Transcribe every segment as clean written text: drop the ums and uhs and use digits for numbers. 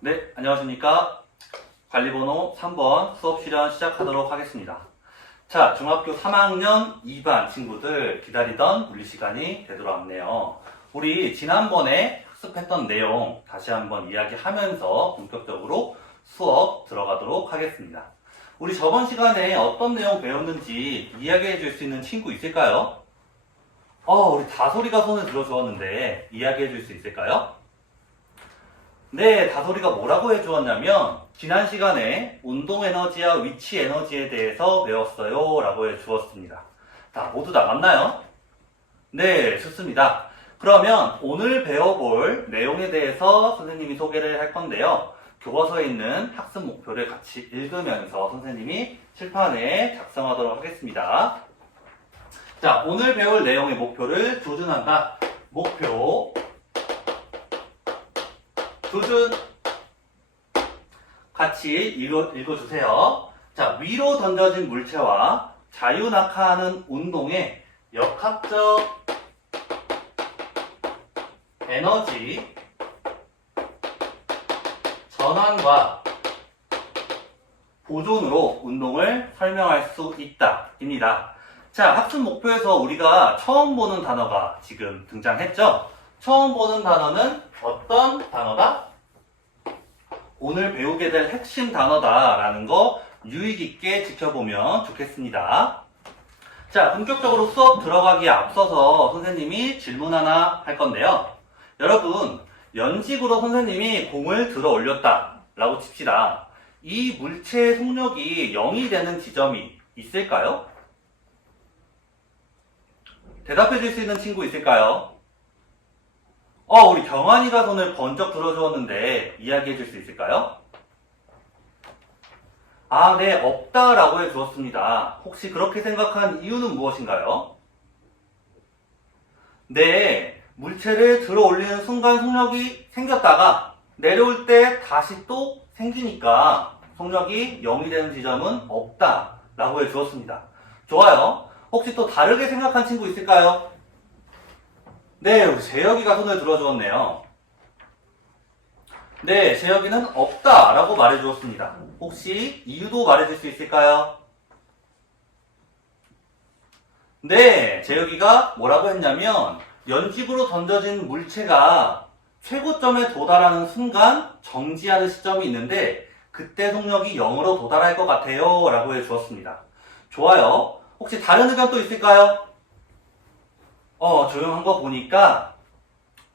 네, 안녕하십니까. 관리번호 3번 수업 실현 시작하도록 하겠습니다. 자, 중학교 3학년 2반 친구들 기다리던 물리 시간이 되돌아왔네요. 우리 지난번에 학습했던 내용 다시 한번 이야기하면서 본격적으로 수업 들어가도록 하겠습니다. 우리 저번 시간에 어떤 내용 배웠는지 이야기해 줄 수 있는 친구 있을까요? 우리 다솔이가 손을 들어주었는데 이야기해 줄 수 있을까요? 네, 다솔이가 뭐라고 해주었냐면 지난 시간에 운동 에너지와 위치 에너지에 대해서 배웠어요 라고 해주었습니다. 자, 모두 다 맞나요? 네, 좋습니다. 그러면 오늘 배워볼 내용에 대해서 선생님이 소개를 할 건데요. 교과서에 있는 학습 목표를 같이 읽으면서 선생님이 칠판에 작성하도록 하겠습니다. 자, 오늘 배울 내용의 목표를 조준한다. 목표 조준 같이 읽어주세요. 자, 위로 던져진 물체와 자유낙하하는 운동의 역학적 에너지 전환과 보존으로 운동을 설명할 수 있다 입니다. 자, 학습 목표에서 우리가 처음 보는 단어가 지금 등장했죠? 처음 보는 단어는 어떤 단어다? 오늘 배우게 될 핵심 단어다라는 거 유의 깊게 지켜보면 좋겠습니다. 자, 본격적으로 수업 들어가기에 앞서서 선생님이 질문 하나 할 건데요. 여러분, 연식으로 선생님이 공을 들어 올렸다 라고 칩시다. 이 물체의 속력이 0이 되는 지점이 있을까요? 대답해 줄 수 있는 친구 있을까요? 우리 경환이가 손을 번쩍 들어주었는데 이야기해 줄 수 있을까요? 네, 없다라고 해 주었습니다. 혹시 그렇게 생각한 이유는 무엇인가요? 네, 물체를 들어 올리는 순간 속력이 생겼다가 내려올 때 다시 또 생기니까 속력이 0이 되는 지점은 없다라고 해 주었습니다. 좋아요. 혹시 또 다르게 생각한 친구 있을까요? 네, 우리 재혁이가 손을 들어주었네요. 네, 재혁이는 없다라고 말해주었습니다. 혹시 이유도 말해줄 수 있을까요? 네, 재혁이가 뭐라고 했냐면 연식으로 던져진 물체가 최고점에 도달하는 순간 정지하는 시점이 있는데 그때 속력이 0으로 도달할 것 같아요 라고 해주었습니다. 좋아요. 혹시 다른 의견 또 있을까요? 조용한 거 보니까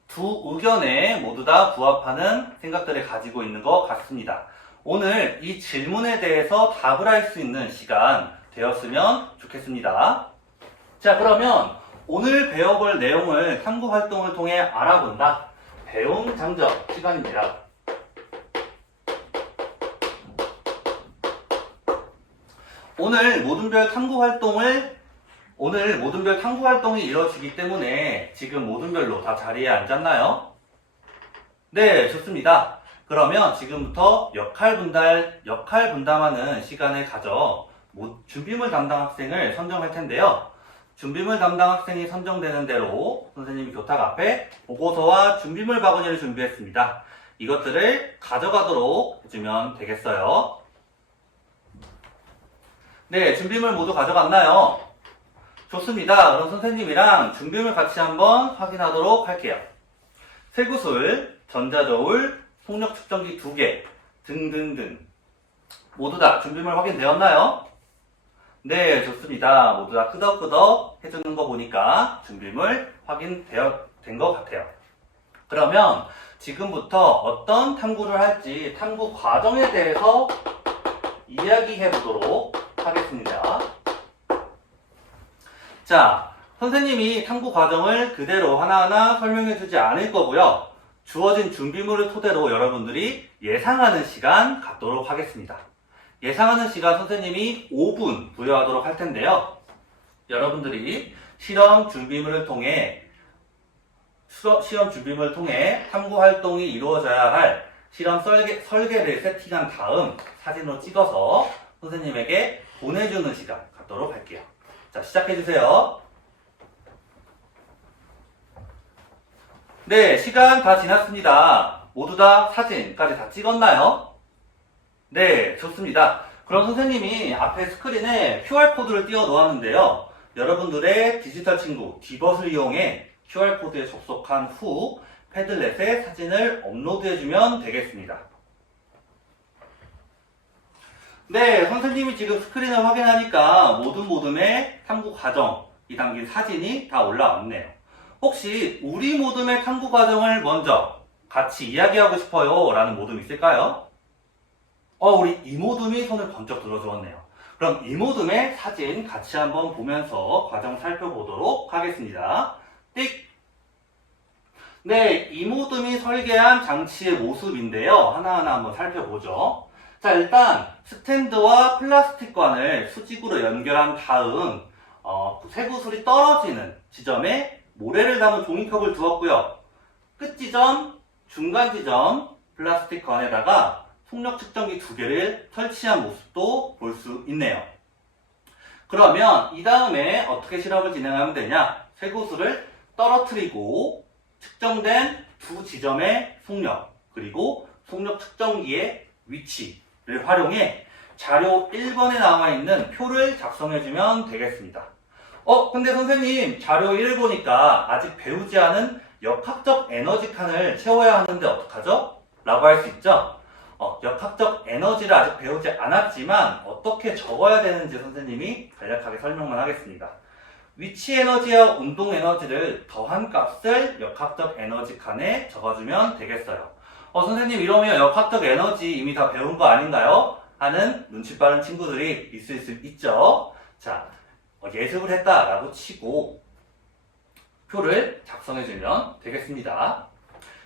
두 의견에 모두 다 부합하는 생각들을 가지고 있는 것 같습니다. 오늘 이 질문에 대해서 답을 할 수 있는 시간 되었으면 좋겠습니다. 자, 그러면 오늘 배워볼 내용을 탐구 활동을 통해 알아본다. 배움 장적 시간입니다. 오늘 모든 별 탐구 활동이 이루어지기 때문에 지금 모든 별로 다 자리에 앉았나요? 네, 좋습니다. 그러면 지금부터 역할 분담하는 시간을 가져 준비물 담당 학생을 선정할 텐데요. 준비물 담당 학생이 선정되는 대로 선생님이 교탁 앞에 보고서와 준비물 바구니를 준비했습니다. 이것들을 가져가도록 해주면 되겠어요. 네, 준비물 모두 가져갔나요? 좋습니다. 그럼 선생님이랑 준비물 같이 한번 확인하도록 할게요. 쇠구슬, 전자저울, 속력 측정기 2개 등등등 모두 다 준비물 확인되었나요? 네, 좋습니다. 모두 다 끄덕끄덕 해주는 거 보니까 준비물 확인된 것 같아요. 그러면 지금부터 어떤 탐구를 할지 탐구 과정에 대해서 이야기해 보도록 하겠습니다. 자, 선생님이 탐구 과정을 그대로 하나하나 설명해 주지 않을 거고요. 주어진 준비물을 토대로 여러분들이 예상하는 시간 갖도록 하겠습니다. 예상하는 시간 선생님이 5분 부여하도록 할 텐데요. 여러분들이 시험 준비물을 통해 탐구 활동이 이루어져야 할 실험 설계를 세팅한 다음 사진으로 찍어서 선생님에게 보내주는 시간 갖도록 할게요. 자, 시작해주세요. 네, 시간 다 지났습니다. 모두 다 사진까지 다 찍었나요? 네, 좋습니다. 그럼 선생님이 앞에 스크린에 QR코드를 띄워 놓았는데요. 여러분들의 디지털 친구 디벗을 이용해 QR코드에 접속한 후 패들렛에 사진을 업로드해주면 되겠습니다. 네, 선생님이 지금 스크린을 확인하니까 모든 모둠의 탐구 과정이 담긴 사진이 다 올라왔네요. 혹시 우리 모둠의 탐구 과정을 먼저 같이 이야기하고 싶어요 라는 모둠 있을까요? 우리 이 모둠이 손을 번쩍 들어주었네요. 그럼 이 모둠의 사진 같이 한번 보면서 과정 살펴보도록 하겠습니다. 띡! 네, 이 모둠이 설계한 장치의 모습인데요. 하나하나 한번 살펴보죠. 자, 일단 스탠드와 플라스틱관을 수직으로 연결한 다음 쇠구슬이 떨어지는 지점에 모래를 담은 종이컵을 두었고요. 끝 지점, 중간 지점 플라스틱관에다가 속력 측정기 2개를 설치한 모습도 볼 수 있네요. 그러면 이 다음에 어떻게 실험을 진행하면 되냐? 쇠구슬을 떨어뜨리고 측정된 두 지점의 속력 그리고 속력 측정기의 위치를 활용해 자료 1번에 나와 있는 표를 작성해주면 되겠습니다. 근데 선생님 자료 1 보니까 아직 배우지 않은 역학적 에너지 칸을 채워야 하는데 어떡하죠? 라고 할 수 있죠? 역학적 에너지를 아직 배우지 않았지만 어떻게 적어야 되는지 선생님이 간략하게 설명만 하겠습니다. 위치 에너지와 운동 에너지를 더한 값을 역학적 에너지 칸에 적어주면 되겠어요. 선생님 이러면 역학적 에너지 이미 다 배운 거 아닌가요? 하는 눈치 빠른 친구들이 있을 수 있죠. 자, 예습을 했다라고 치고 표를 작성해주면 되겠습니다.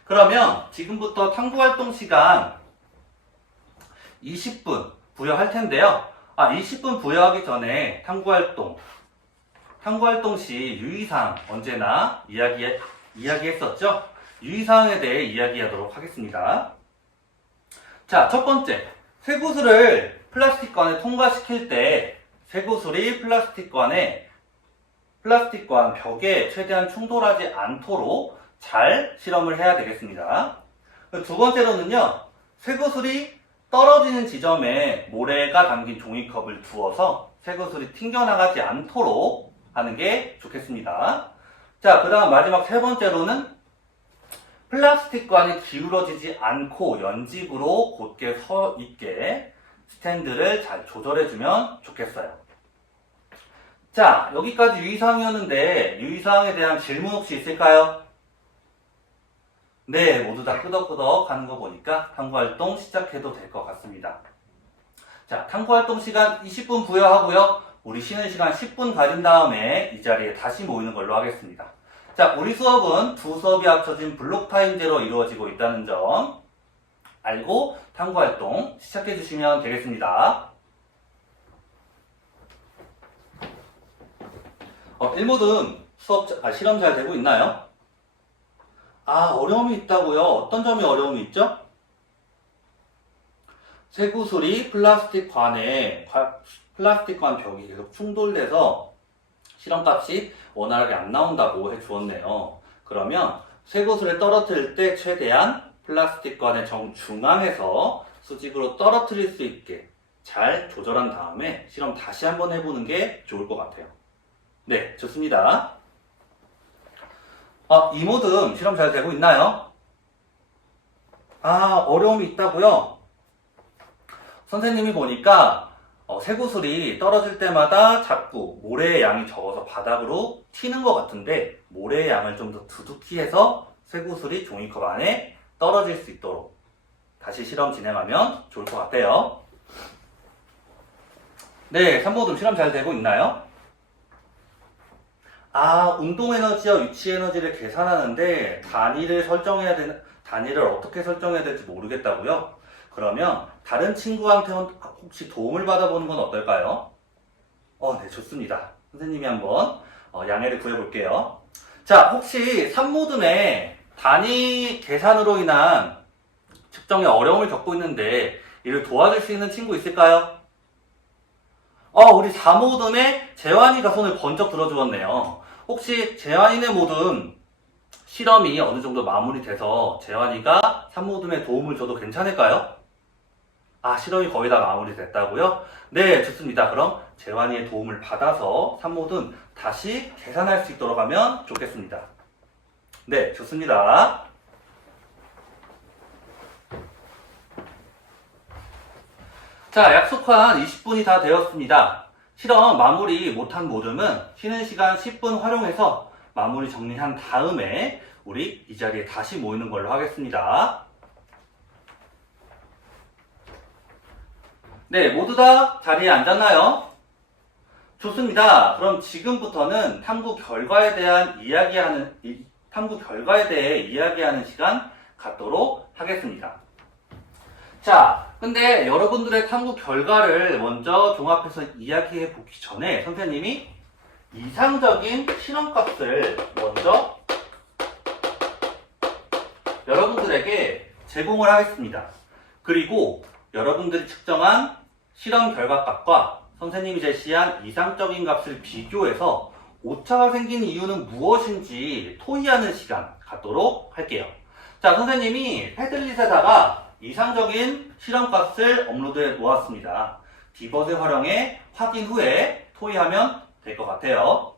그러면 지금부터 탐구활동 시간 20분 부여할 텐데요. 20분 부여하기 전에 탐구활동 시 유의사항 언제나 이야기했었죠? 유의사항에 대해 이야기하도록 하겠습니다. 자, 첫 번째. 쇠구슬을 플라스틱관에 통과시킬 때 쇠구슬이 플라스틱관 벽에 최대한 충돌하지 않도록 잘 실험을 해야 되겠습니다. 두 번째로는요. 쇠구슬이 떨어지는 지점에 모래가 담긴 종이컵을 두어서 쇠구슬이 튕겨나가지 않도록 하는 게 좋겠습니다. 자, 그 다음 마지막 세 번째로는 플라스틱관이 기울어지지 않고 연집으로 곧게 서 있게 스탠드를 잘 조절해주면 좋겠어요. 자, 여기까지 유의사항이었는데 유의사항에 대한 질문 혹시 있을까요? 네, 모두 다 끄덕끄덕 하는 거 보니까 탐구활동 시작해도 될 것 같습니다. 자, 탐구활동 시간 20분 부여하고요. 우리 쉬는 시간 10분 가진 다음에 이 자리에 다시 모이는 걸로 하겠습니다. 자, 우리 수업은 두 수업이 합쳐진 블록 타임제로 이루어지고 있다는 점 알고 탐구활동 시작해 주시면 되겠습니다. 1모든 실험 잘 되고 있나요? 어려움이 있다고요? 어떤 점이 어려움이 있죠? 쇠구슬이 플라스틱관 벽이 계속 충돌돼서 실험값이 원활하게 안 나온다고 해주었네요. 그러면 쇠구슬을 떨어뜨릴 때 최대한 플라스틱관의 정중앙에서 수직으로 떨어뜨릴 수 있게 잘 조절한 다음에 실험 다시 한번 해보는 게 좋을 것 같아요. 네, 좋습니다. 이 모든 실험 잘 되고 있나요? 어려움이 있다고요? 선생님이 보니까 쇠구슬이 떨어질 때마다 자꾸 모래의 양이 적어서 바닥으로 튀는 것 같은데 모래의 양을 좀 더 두둑히 해서 쇠구슬이 종이컵 안에 떨어질 수 있도록 다시 실험 진행하면 좋을 것 같아요. 네, 3모둠 실험 잘 되고 있나요? 운동 에너지와 위치 에너지를 계산하는데 단위를 어떻게 설정해야 될지 모르겠다고요? 그러면 다른 친구한테 혹시 도움을 받아보는 건 어떨까요? 네, 좋습니다. 선생님이 한번 양해를 구해볼게요. 자, 혹시 3모둠에 단위 계산으로 인한 측정에 어려움을 겪고 있는데 이를 도와줄 수 있는 친구 있을까요? 우리 4모둠에 재환이가 손을 번쩍 들어주었네요. 혹시 재환이네 모둠 실험이 어느 정도 마무리돼서 재환이가 산모듬에 도움을 줘도 괜찮을까요? 아, 실험이 거의 다 마무리됐다고요? 네, 좋습니다. 그럼 재환이의 도움을 받아서 산모듬 다시 계산할 수 있도록 하면 좋겠습니다. 네, 좋습니다. 자, 약속한 20분이 다 되었습니다. 실험 마무리 못한 모듬은 쉬는 시간 10분 활용해서 마무리 정리한 다음에 우리 이 자리에 다시 모이는 걸로 하겠습니다. 네, 모두 다 자리에 앉았나요? 좋습니다. 그럼 지금부터는 탐구 결과에 대해 이야기하는 시간 갖도록 하겠습니다. 자, 근데 여러분들의 탐구 결과를 먼저 종합해서 이야기해 보기 전에 선생님이 이상적인 실험값을 먼저 여러분들에게 제공을 하겠습니다. 그리고 여러분들이 측정한 실험 결과값과 선생님이 제시한 이상적인 값을 비교해서 오차가 생긴 이유는 무엇인지 토의하는 시간 갖도록 할게요. 자, 선생님이 패들릿에다가 이상적인 실험값을 업로드해 놓았습니다. 디벗을 활용해 확인 후에 토의하면 될 것 같아요.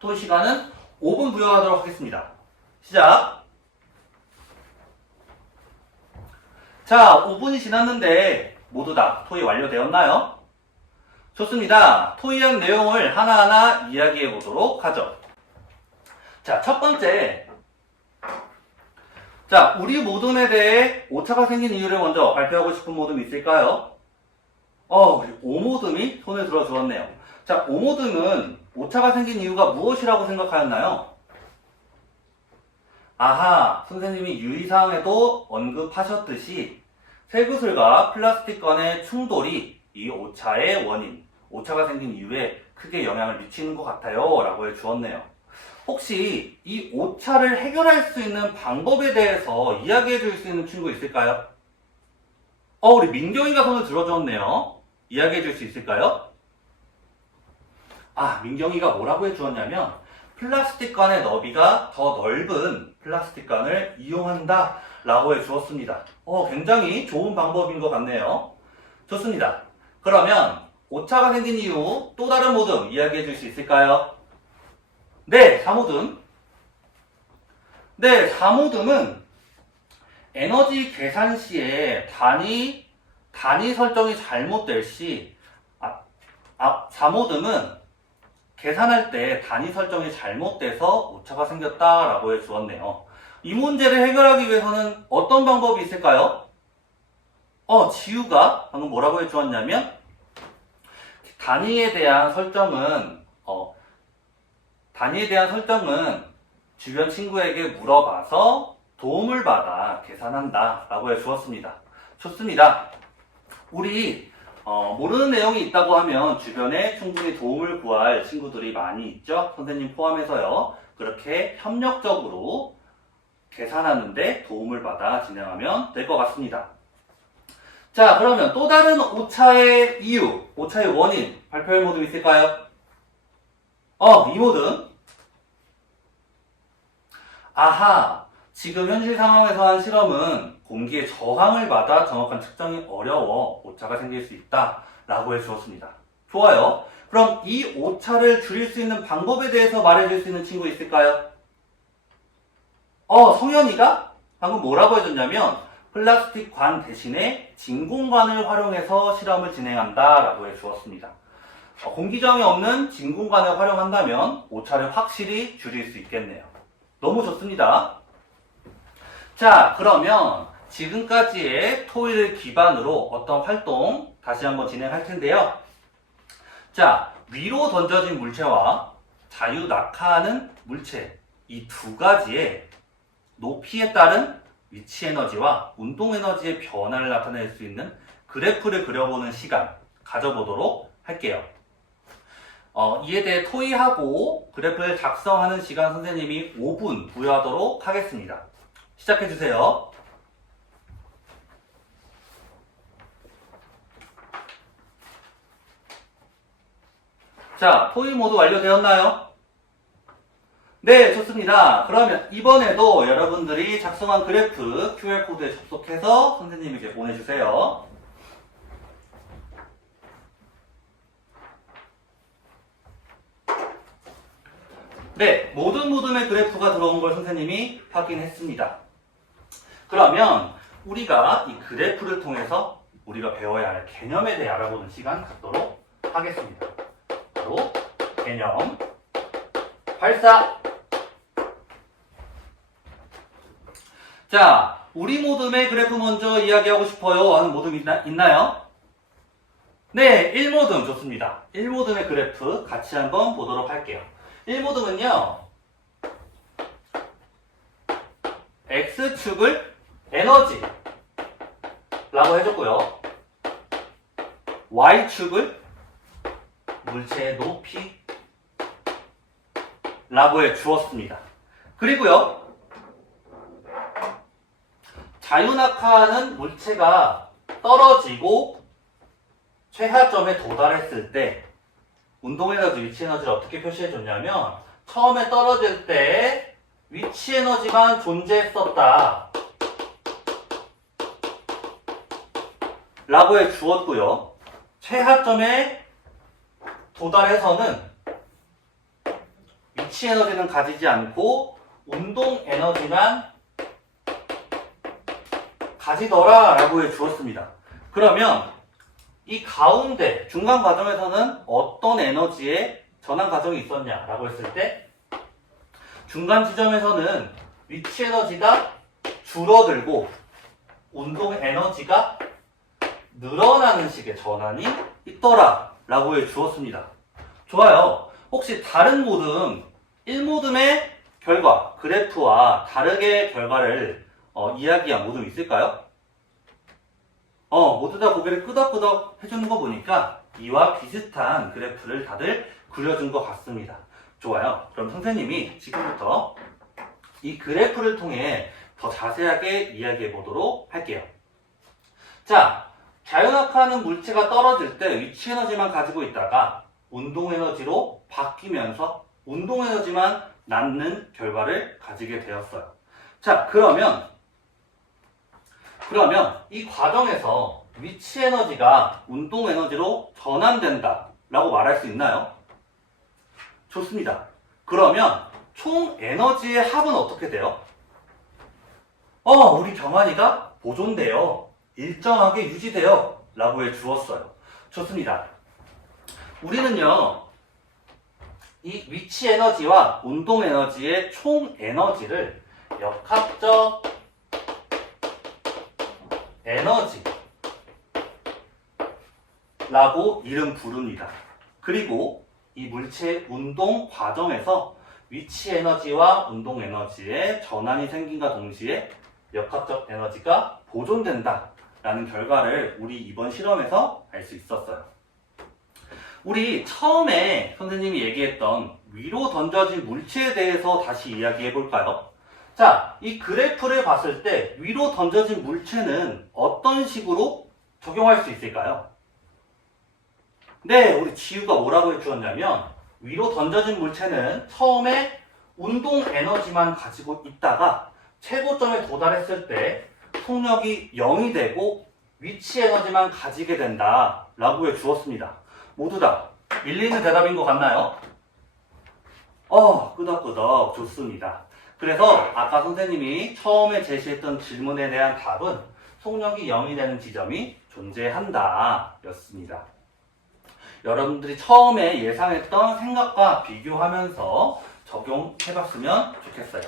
토의 시간은 5분 부여하도록 하겠습니다. 시작! 자, 5분이 지났는데 모두 다 토의 완료되었나요? 좋습니다. 토의한 내용을 하나하나 이야기해 보도록 하죠. 자, 첫 번째. 자, 우리 모둠에 대해 오차가 생긴 이유를 먼저 발표하고 싶은 모둠 있을까요? 오모둠이 손을 들어 주었네요. 자, 오모둠은 오차가 생긴 이유가 무엇이라고 생각하였나요? 아하, 선생님이 유의사항에도 언급하셨듯이 쇠구슬과 플라스틱 간의 충돌이 이 오차의 원인, 오차가 생긴 이유에 크게 영향을 미치는 것 같아요 라고 해주었네요. 혹시 이 오차를 해결할 수 있는 방법에 대해서 이야기해 줄 수 있는 친구 있을까요? 우리 민경이가 손을 들어주었네요. 이야기해 줄 수 있을까요? 민경이가 뭐라고 해주었냐면 플라스틱 관의 너비가 더 넓은 플라스틱 관을 이용한다 라고 해주었습니다. 굉장히 좋은 방법인 것 같네요. 좋습니다. 그러면 오차가 생긴 이유 또 다른 모둠 이야기해 줄 수 있을까요? 네, 4모둠. 네, 4모둠은 에너지 계산 시에 단위 설정이 잘못될 시 4모둠은 계산할 때 단위 설정이 잘못돼서 오차가 생겼다라고 해주었네요. 이 문제를 해결하기 위해서는 어떤 방법이 있을까요? 지우가 방금 뭐라고 해주었냐면 단위에 대한 설정은 주변 친구에게 물어봐서 도움을 받아 계산한다 라고 해주었습니다. 좋습니다. 우리 모르는 내용이 있다고 하면 주변에 충분히 도움을 구할 친구들이 많이 있죠. 선생님 포함해서요. 그렇게 협력적으로 계산하는데 도움을 받아 진행하면 될 것 같습니다. 자, 그러면 또 다른 오차의 이유, 오차의 원인 발표할 모둠 있을까요? 이 모둠. 아하, 지금 현실 상황에서 한 실험은 공기의 저항을 받아 정확한 측정이 어려워 오차가 생길 수 있다 라고 해주었습니다. 좋아요. 그럼 이 오차를 줄일 수 있는 방법에 대해서 말해줄 수 있는 친구 있을까요? 성현이가 방금 뭐라고 해줬냐면 플라스틱 관 대신에 진공관을 활용해서 실험을 진행한다 라고 해주었습니다. 공기저항이 없는 진공관을 활용한다면 오차를 확실히 줄일 수 있겠네요. 너무 좋습니다. 자, 그러면 지금까지의 토의를 기반으로 어떤 활동 다시 한번 진행할 텐데요. 자, 위로 던져진 물체와 자유 낙하하는 물체 이 두 가지의 높이에 따른 위치 에너지와 운동 에너지의 변화를 나타낼 수 있는 그래프를 그려보는 시간 가져보도록 할게요. 이에 대해 토의하고 그래프를 작성하는 시간 선생님이 5분 부여하도록 하겠습니다. 시작해주세요. 자, 토의 모두 완료되었나요? 네, 좋습니다. 그러면 이번에도 여러분들이 작성한 그래프 QR코드에 접속해서 선생님에게 보내주세요. 네, 모든 모둠의 그래프가 들어온 걸 선생님이 확인했습니다. 그러면 우리가 이 그래프를 통해서 우리가 배워야 할 개념에 대해 알아보는 시간 갖도록 하겠습니다. 바로 개념 발사. 자, 우리 모둠의 그래프 먼저 이야기하고 싶어요 하는 모둠 있나요? 네, 1모둠 좋습니다. 1모둠의 그래프 같이 한번 보도록 할게요. 1모둠은요, X축을 에너지 라고 해줬고요. Y축을 물체의 높이 라고 해 주었습니다. 그리고요, 자유낙하하는 물체가 떨어지고 최하점에 도달했을 때 운동에너지, 위치에너지를 어떻게 표시해줬냐면 처음에 떨어질 때 위치에너지만 존재했었다 라고 해 주었고요. 최하점에 도달해서는 위치에너지는 가지지 않고 운동에너지만 가지더라 라고 해 주었습니다. 그러면 이 가운데 중간 과정에서는 어떤 에너지의 전환 과정이 있었냐 라고 했을 때 중간 지점에서는 위치 에너지가 줄어들고 운동 에너지가 늘어나는 식의 전환이 있더라 라고 해 주었습니다. 좋아요. 혹시 다른 모둠 1모둠의 결과 그래프와 다르게 결과를 이야기한 모둠 있을까요? 모두 다 고개를 끄덕끄덕 해주는 거 보니까 이와 비슷한 그래프를 다들 그려준 것 같습니다. 좋아요. 그럼 선생님이 지금부터 이 그래프를 통해 더 자세하게 이야기해 보도록 할게요. 자, 자유낙하하는 물체가 떨어질 때 위치 에너지만 가지고 있다가 운동 에너지로 바뀌면서 운동 에너지만 낳는 결과를 가지게 되었어요. 자, 그러면 이 과정에서 위치 에너지가 운동 에너지로 전환된다 라고 말할 수 있나요? 좋습니다. 그러면 총 에너지의 합은 어떻게 돼요? 우리 경환이가 보존돼요. 일정하게 유지돼요 라고 해 주었어요. 좋습니다. 우리는요, 이 위치 에너지와 운동 에너지의 총 에너지를 역학적 에너지 라고 이름 부릅니다. 그리고 이 물체의 운동 과정에서 위치 에너지와 운동 에너지의 전환이 생긴과 동시에 역학적 에너지가 보존된다 라는 결과를 우리 이번 실험에서 알 수 있었어요. 우리 처음에 선생님이 얘기했던 위로 던져진 물체에 대해서 다시 이야기해 볼까요? 자, 이 그래프를 봤을 때 위로 던져진 물체는 어떤 식으로 적용할 수 있을까요? 네, 우리 지우가 뭐라고 해주었냐면 위로 던져진 물체는 처음에 운동 에너지만 가지고 있다가 최고점에 도달했을 때 속력이 0이 되고 위치 에너지만 가지게 된다 라고 해주었습니다. 모두 다 일리 있는 대답인 것 같나요? 끄덕끄덕 좋습니다. 그래서 아까 선생님이 처음에 제시했던 질문에 대한 답은 속력이 0이 되는 지점이 존재한다 였습니다. 여러분들이 처음에 예상했던 생각과 비교하면서 적용해봤으면 좋겠어요.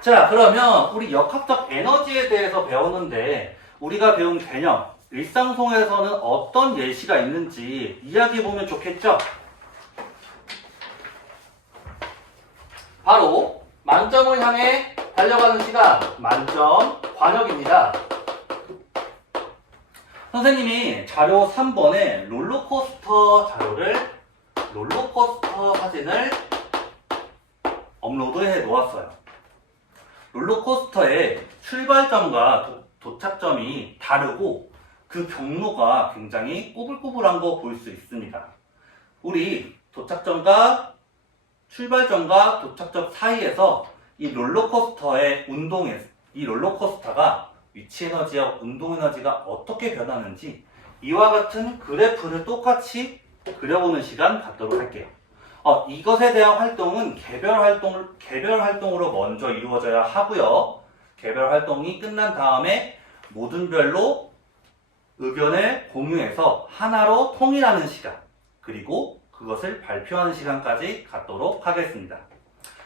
자, 그러면 우리 역학적 에너지에 대해서 배웠는데 우리가 배운 개념, 일상 속에서는 어떤 예시가 있는지 이야기해보면 좋겠죠? 바로 만점을 향해 달려가는 시간, 만점 관역입니다. 선생님이 자료 3번에 롤러코스터 사진을 업로드해 놓았어요. 롤러코스터의 출발점과 도착점이 다르고 그 경로가 굉장히 꼬불꼬불한 거 볼 수 있습니다. 우리 도착점과 출발점과 도착점 사이에서 이 롤러코스터가 위치 에너지와 운동 에너지가 어떻게 변하는지 이와 같은 그래프를 똑같이 그려보는 시간 갖도록 할게요. 이것에 대한 활동은 개별 활동으로 먼저 이루어져야 하고요. 개별 활동이 끝난 다음에 모든 별로 의견을 공유해서 하나로 통일하는 시간, 그리고 그것을 발표하는 시간까지 갖도록 하겠습니다.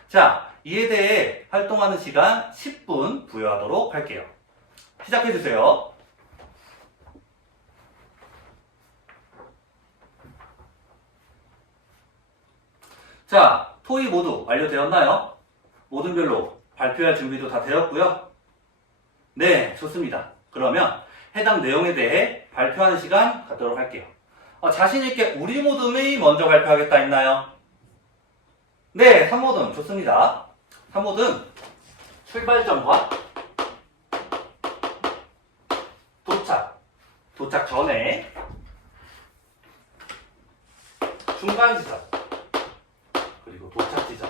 자, 이에 대해 활동하는 시간 10분 부여하도록 할게요. 시작해주세요. 자, 토의 모두 완료되었나요? 모든 별로 발표할 준비도 다 되었고요. 네, 좋습니다. 그러면 해당 내용에 대해 발표하는 시간 갖도록 할게요. 자신있게 우리 모듬이 먼저 발표하겠다 했나요? 네, 3모듬 좋습니다. 3모듬 출발점과 도착 전에 중간 지점, 그리고 도착 지점,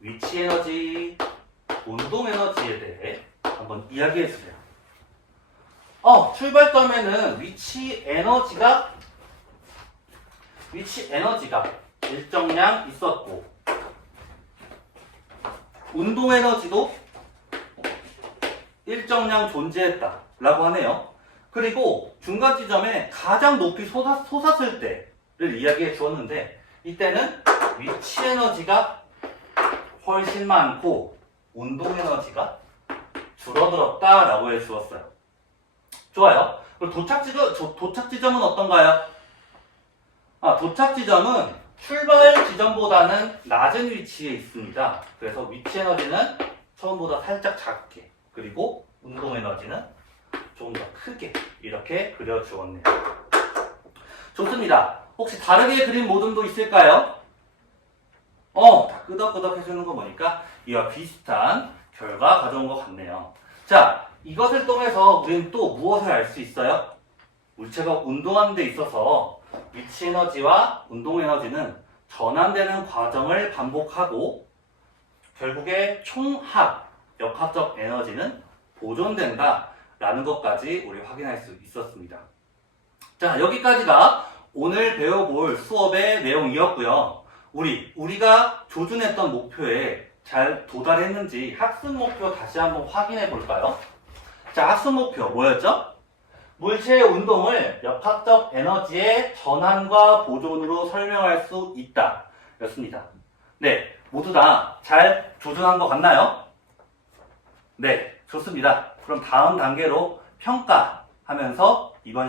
위치 에너지, 운동 에너지에 대해 한번 이야기해 주세요. 출발점에는 위치 에너지가 일정량 있었고, 운동 에너지도 일정량 존재했다 라고 하네요. 그리고 중간 지점에 가장 높이 솟았을 때를 이야기해 주었는데, 이때는 위치 에너지가 훨씬 많고 운동 에너지가 줄어들었다 라고 해 주었어요. 좋아요. 그리고 도착 지점은 어떤가요? 도착 지점은 출발 지점보다는 낮은 위치에 있습니다. 그래서 위치 에너지는 처음보다 살짝 작게, 그리고 운동 에너지는 조금 더 크게 이렇게 그려주었네요. 좋습니다. 혹시 다르게 그린 모듬도 있을까요? 다 끄덕끄덕 해주는 거 보니까 이와 비슷한 결과 가져온 것 같네요. 자, 이것을 통해서 우리는 또 무엇을 알 수 있어요? 물체가 운동하는 데 있어서 위치 에너지와 운동 에너지는 전환되는 과정을 반복하고 결국에 총합, 역학적 에너지는 보존된다 라는 것까지 우리 확인할 수 있었습니다. 자, 여기까지가 오늘 배워볼 수업의 내용이었고요. 우리가 조준했던 목표에 잘 도달했는지 학습 목표 다시 한번 확인해 볼까요? 자, 학습 목표 뭐였죠? 물체의 운동을 역학적 에너지의 전환과 보존으로 설명할 수 있다 였습니다. 네, 모두 다 잘 조준한 것 같나요? 네, 좋습니다. 그럼 다음 단계로 평가하면서 이번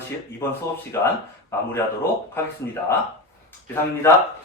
수업 시간 마무리하도록 하겠습니다. 이상입니다.